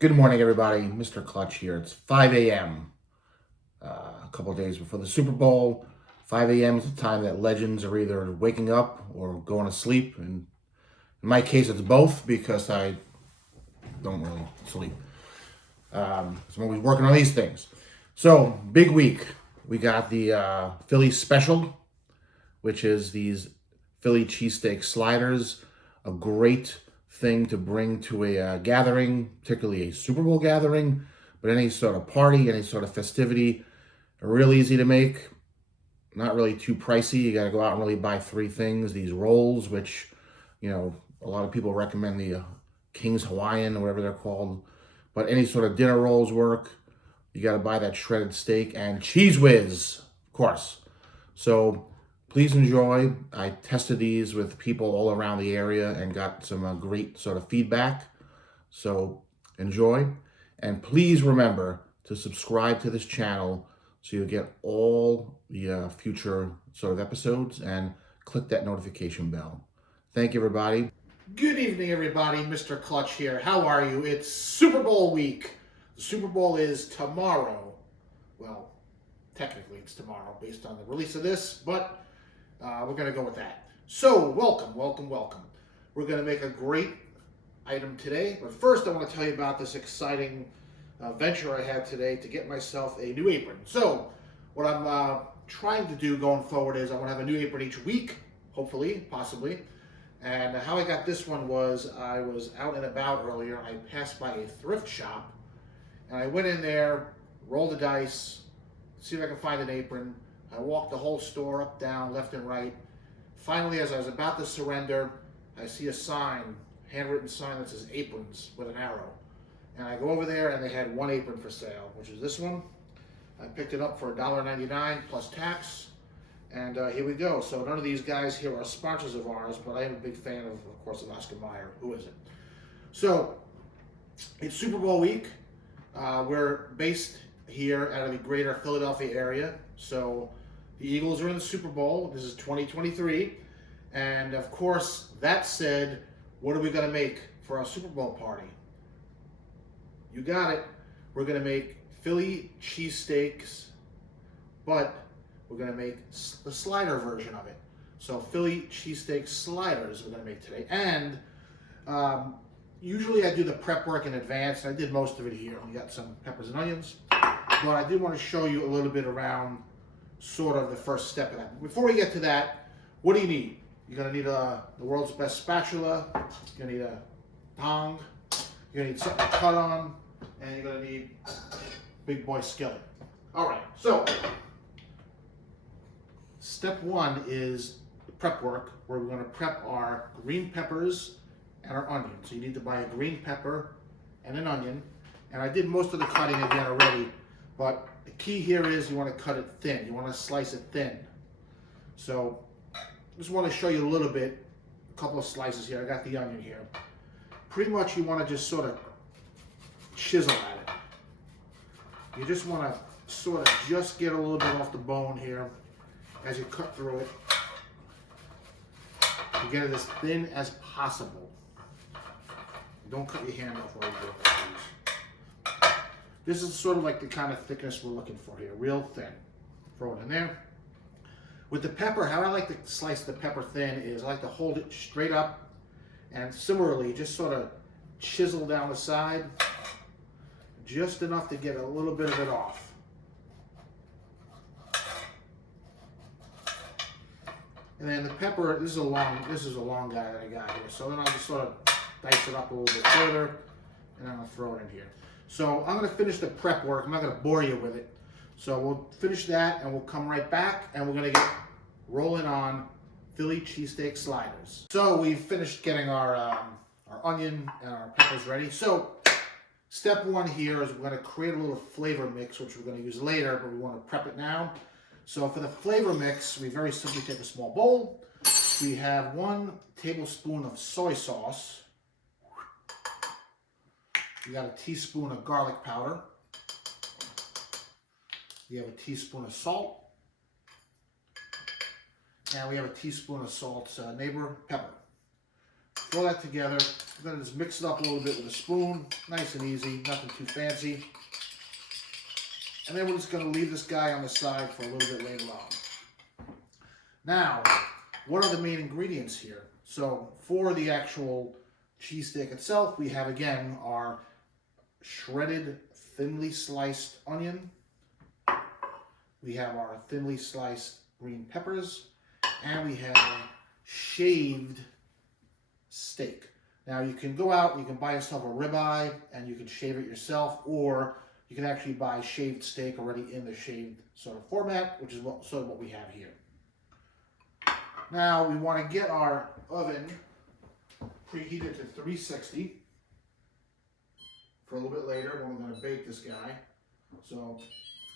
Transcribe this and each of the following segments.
Good morning, everybody. Mr. Clutch here. It's 5 a.m. A couple of days before the Super Bowl. 5 a.m. is the time that legends are either waking up or going to sleep. And in my case, it's both because I don't really sleep. So I'm always working on these things. So, big week. We got the Philly special, which is these Philly cheesesteak sliders. A great thing to bring to a gathering, particularly a Super Bowl gathering, but any sort of party, any sort of festivity. Real easy to make, not really too pricey. You got to go out and really buy three things. These rolls, which, a lot of people recommend the King's Hawaiian or whatever they're called. But any sort of dinner rolls work. You got to buy that shredded steak and Cheese Whiz, of course. So please enjoy. I tested these with people all around the area and got some great sort of feedback. So enjoy. And please remember to subscribe to this channel so you get all the future sort of episodes and click that notification bell. Thank you, everybody. Good evening, everybody. Mr. Clutch here. How are you? It's Super Bowl week. The Super Bowl is tomorrow. Well, technically it's tomorrow based on the release of this, but we're going to go with that. So, welcome. We're going to make a great item today, but first I want to tell you about this exciting venture I had today to get myself a new apron. So, what I'm trying to do going forward is I want to have a new apron each week, hopefully, possibly. And how I got this one was I was out and about earlier. I passed by a thrift shop, and I went in there, rolled the dice, see if I can find an apron. I walked the whole store up, down, left and right. Finally, as I was about to surrender, I see a sign, handwritten sign that says aprons with an arrow. And I go over there and they had one apron for sale, which is this one. I picked it up for $1.99 plus tax. And here we go. So none of these guys here are sponsors of ours, but I am a big fan of course, of Oscar Mayer. Who isn't? So it's Super Bowl week. We're based here out of the greater Philadelphia area. So the Eagles are in the Super Bowl. This is 2023. And of course, that said, what are we going to make for our Super Bowl party? You got it. We're going to make Philly cheesesteaks, but we're going to make the slider version of it. So Philly cheesesteak sliders we're going to make today. And usually I do the prep work in advance. I did most of it here. We got some peppers and onions. But I did want to show you a little bit around sort of the first step of that. Before we get to that, what do you need? You're going to need the world's best spatula. You're going to need a tong. You're going to need something to cut on. And you're going to need a big boy skillet. All right, so step one is prep work, where we're going to prep our green peppers and our onions. So you need to buy a green pepper and an onion. And I did most of the cutting again already, but the key here is you want to cut it thin. You want to slice it thin. So I just want to show you a little bit, a couple of slices here. I got the onion here. Pretty much you want to just sort of chisel at it. You just want to sort of just get a little bit off the bone here as you cut through it. You get it as thin as possible. Don't cut your hand off while you do it, please. This is sort of like the kind of thickness we're looking for here, real thin. Throw it in there. With the pepper, how I like to slice the pepper thin is I like to hold it straight up and similarly just sort of chisel down the side just enough to get a little bit of it off. And then the pepper, this is a long guy that I got here. So then I'll just sort of dice it up a little bit further and then I'll throw it in here. So I'm going to finish the prep work. I'm not going to bore you with it. So we'll finish that and we'll come right back and we're going to get rolling on Philly cheesesteak sliders. So we've finished getting our onion and our peppers ready. So step one here is we're going to create a little flavor mix, which we're going to use later, but we want to prep it now. So for the flavor mix, we very simply take a small bowl. We have 1 tablespoon of soy sauce. We got a teaspoon of garlic powder. We have a teaspoon of salt. And we have a teaspoon of salt's neighbor pepper. Throw that together. We're going to just mix it up a little bit with a spoon. Nice and easy, nothing too fancy. And then we're just going to leave this guy on the side for a little bit later on. Now, what are the main ingredients here? So for the actual cheesesteak itself, we have again our shredded thinly sliced onion. We have our thinly sliced green peppers, and we have shaved steak. Now you can go out and you can buy yourself a ribeye and you can shave it yourself, or you can actually buy shaved steak already in the shaved sort of format, which is sort of what we have here. Now we want to get our oven preheated to 360 for a little bit later when we're going to bake this guy. So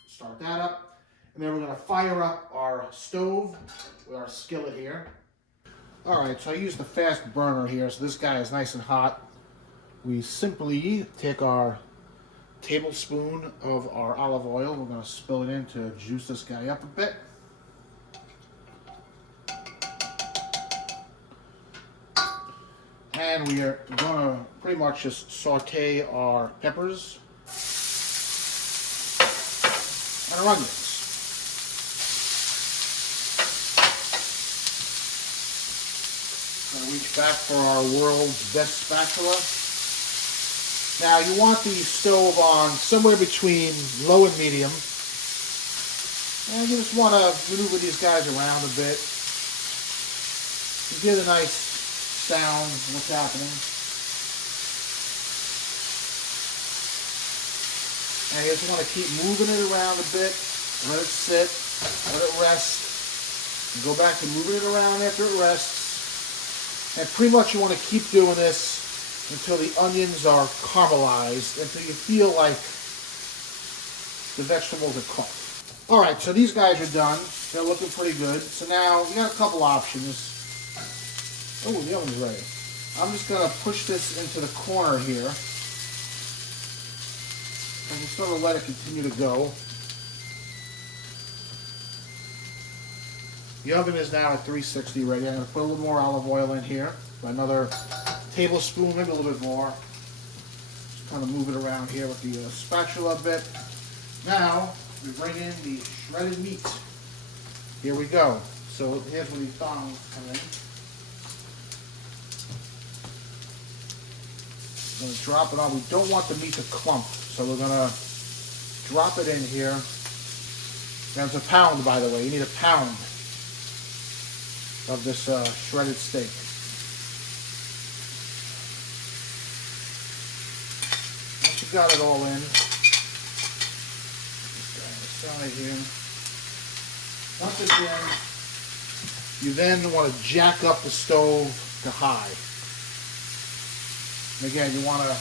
start that up, and then we're going to fire up our stove with our skillet here. All right, so I use the fast burner here, so this guy is nice and hot. We simply take our tablespoon of our olive oil. We're going to spill it in to juice this guy up a bit. And we are going to pretty much just saute our peppers and our onions. Going to reach back for our world's best spatula. Now you want the stove on somewhere between low and medium. And you just want to maneuver these guys around a bit. You get a nice sound of what's happening. And you just want to keep moving it around a bit. Let it sit. Let it rest. And go back to moving it around after it rests. And pretty much you want to keep doing this until the onions are caramelized, until you feel like the vegetables are cooked. Alright, so these guys are done. They're looking pretty good. So now you got a couple options. Oh, the oven's ready. I'm just going to push this into the corner here. And just sort of let it continue to go. The oven is now at 360 ready. I'm going to put a little more olive oil in here. Another tablespoon, maybe a little bit more. Just kind of move it around here with the spatula a bit. Now, we bring in the shredded meat. Here we go. So here's where these tongs come in. We're going to drop it on. We don't want the meat to clump, so we're going to drop it in here. And it's a pound, by the way. You need a pound of this shredded steak. Once you've got it all in, just on the side here. Once it's in, you then want to jack up the stove to high. And again, you want to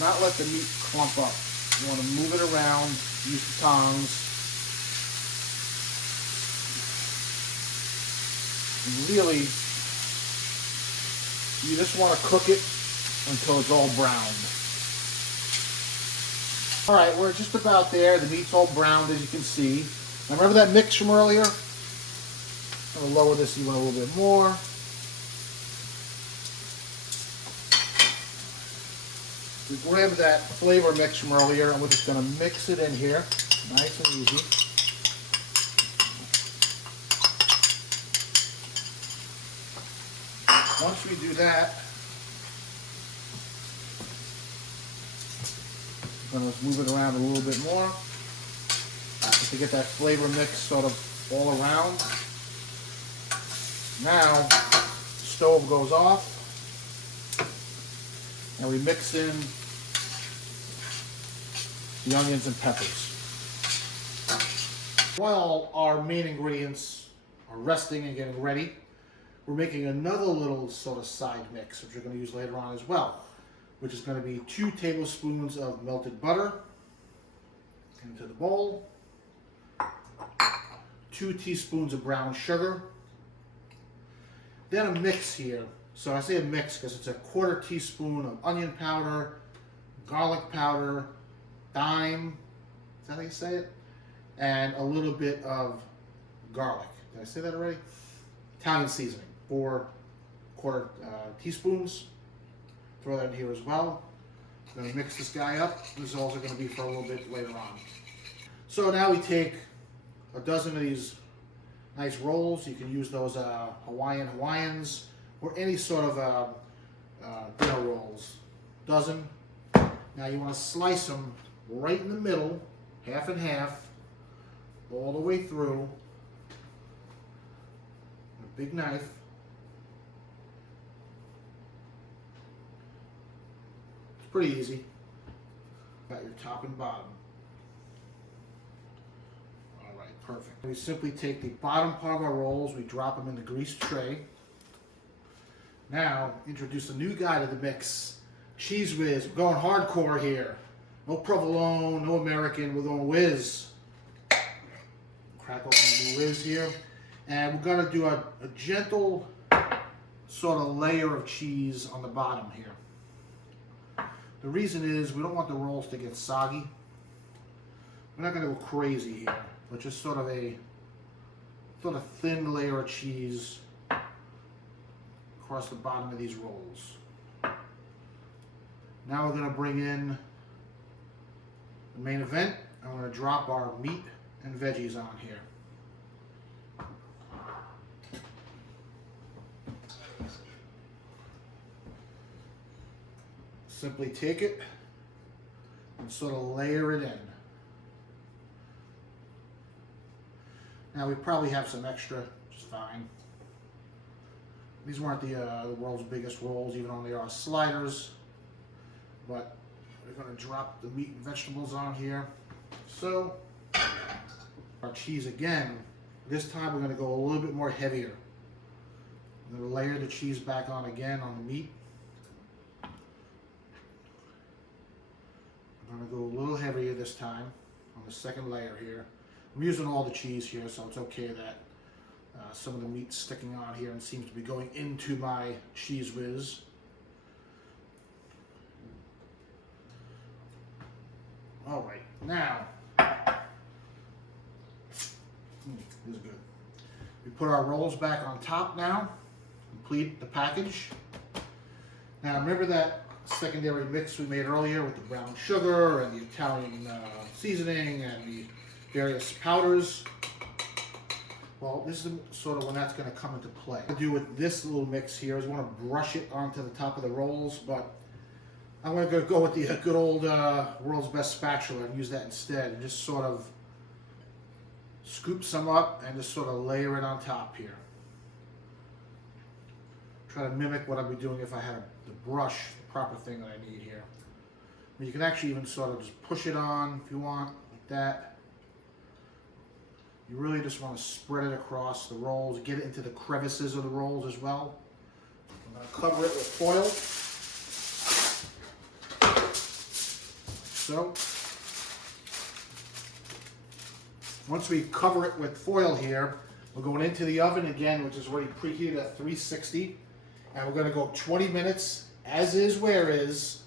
not let the meat clump up. You want to move it around, use the tongs. And really, you just want to cook it until it's all browned. Alright, we're just about there. The meat's all browned, as you can see. Now remember that mix from earlier? I'm going to lower this even a little bit more. We grab that flavor mix from earlier, and we're just going to mix it in here. Nice and easy. Once we do that, I'm going to move it around a little bit more just to get that flavor mix sort of all around. Now, the stove goes off, and we mix in the onions and peppers. While our main ingredients are resting and getting ready, we're making another little sort of side mix, which we're going to use later on as well, which is going to be 2 tablespoons of melted butter into the bowl, 2 teaspoons of brown sugar, then a mix here. So I say a mix because it's a 1/4 teaspoon of onion powder, garlic powder, thyme, is that how you say it? And a little bit of garlic. Did I say that already? Italian seasoning for quarter teaspoons. Throw that in here as well. I'm going to mix this guy up. This is also going to be for a little bit later on. So now we take a dozen of these nice rolls. You can use those Hawaiians or any sort of dinner rolls. Dozen. Now you want to slice them right in the middle, half and half, all the way through. A big knife. It's pretty easy. Got your top and bottom. All right, perfect. We simply take the bottom part of our rolls, we drop them in the greased tray. Now, introduce a new guy to the mix. Cheese whiz. We're going hardcore here. No provolone, no American. We're going whiz. Crack open a new whiz here. And we're going to do a gentle sort of layer of cheese on the bottom here. The reason is we don't want the rolls to get soggy. We're not going to go crazy here, but just sort of a thin layer of cheese across the bottom of these rolls. Now we're going to bring in the main event. I'm going to drop our meat and veggies on here. Simply take it and sort of layer it in. Now we probably have some extra, which is fine. These weren't the world's biggest rolls, even though they are sliders. But we're going to drop the meat and vegetables on here. So, our cheese again. This time we're going to go a little bit more heavier. I'm going to layer the cheese back on again on the meat. I'm going to go a little heavier this time on the second layer here. I'm using all the cheese here, so it's okay that some of the meat's sticking on here and seems to be going into my cheese whiz. All right, now, this is good. We put our rolls back on top now, complete the package. Now remember that secondary mix we made earlier with the brown sugar and the Italian seasoning and the various powders? Well, this is sort of when that's going to come into play. What I do with this little mix here is I want to brush it onto the top of the rolls, but I'm going to go with the good old world's best spatula and use that instead, and just sort of scoop some up and just sort of layer it on top here. Try to mimic what I'd be doing if I had the brush, the proper thing that I need here. I mean, you can actually even sort of just push it on if you want, like that. You really just want to spread it across the rolls, get it into the crevices of the rolls as well. I'm going to cover it with foil. So, once we cover it with foil here, we're going into the oven again, which is already preheated at 360. And we're going to go 20 minutes, as is, where is.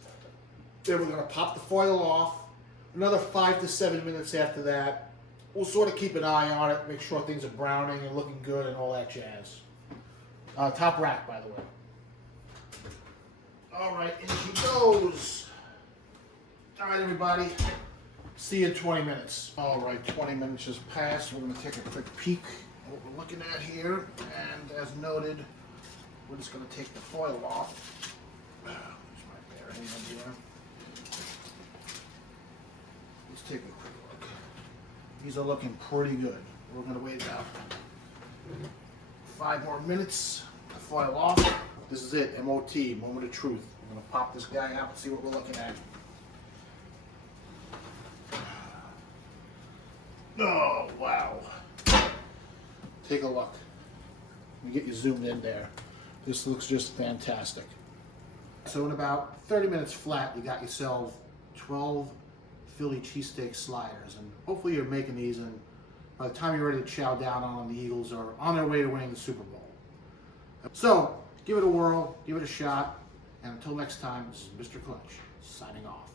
Then we're going to pop the foil off. Another 5 to 7 minutes after that. We'll sort of keep an eye on it, make sure things are browning and looking good and all that jazz. Top rack, by the way. All right, in she goes. All right, everybody. See you in 20 minutes. All right, 20 minutes has passed. We're going to take a quick peek at what we're looking at here. And as noted, we're just going to take the foil off. There's my bare hand here. Let's take a quick look. These are looking pretty good. We're going to wait about 5 more minutes to foil off. This is it, MOT, moment of truth. I'm going to pop this guy out and see what we're looking at. Oh, wow. Take a look. Let me get you zoomed in there. This looks just fantastic. So in about 30 minutes flat, you got yourself 12 Philly cheesesteak sliders, and hopefully you're making these, and by the time you're ready to chow down on them, the Eagles are on their way to winning the Super Bowl. So give it a whirl, give it a shot, and until next time, this is Mr. Clutch signing off.